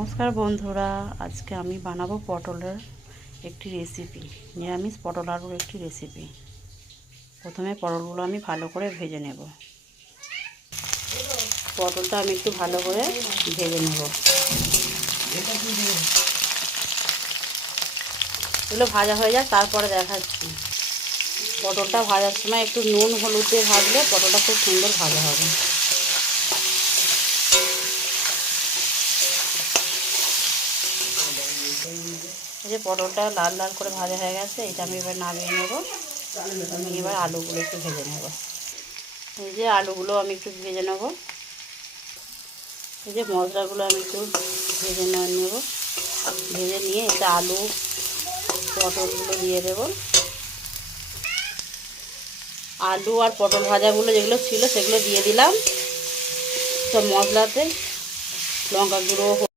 নমস্কার বন্ধুরা, আজকে আমি বানাবো পটলের একটি রেসিপি, নিরামিষ পটল আলুর একটি রেসিপি। প্রথমে পটলগুলো আমি ভালো করে ভেজে নেব। পটলটা আমি একটু ভালো করে ভেজে নেব। এগুলো ভাজা হয়ে যাক, তারপরে দেখাচ্ছি। পটলটা ভাজার সময় একটু নুন হলুদ দিয়ে ভাজলে পটলটা খুব সুন্দর ভাজা হবে। এই যে পটলটা লাল লাল করে ভাজা হয়ে গেছে, এটা আমি এবার নামিয়ে নেব। আমি এবার আলুগুলো একটু ভেজে নেব। এই যে আলুগুলো আমি একটু ভেজে নেব। এই যে মশলাগুলো আমি একটু ভেজে নেব। ভেজে নিয়ে এটা আলু পটলগুলো দিয়ে দেব। আলু আর পটল ভাজাগুলো যেগুলো ছিল সেগুলো দিয়ে দিলাম। সব মশলাতে লঙ্কা গুঁড়ো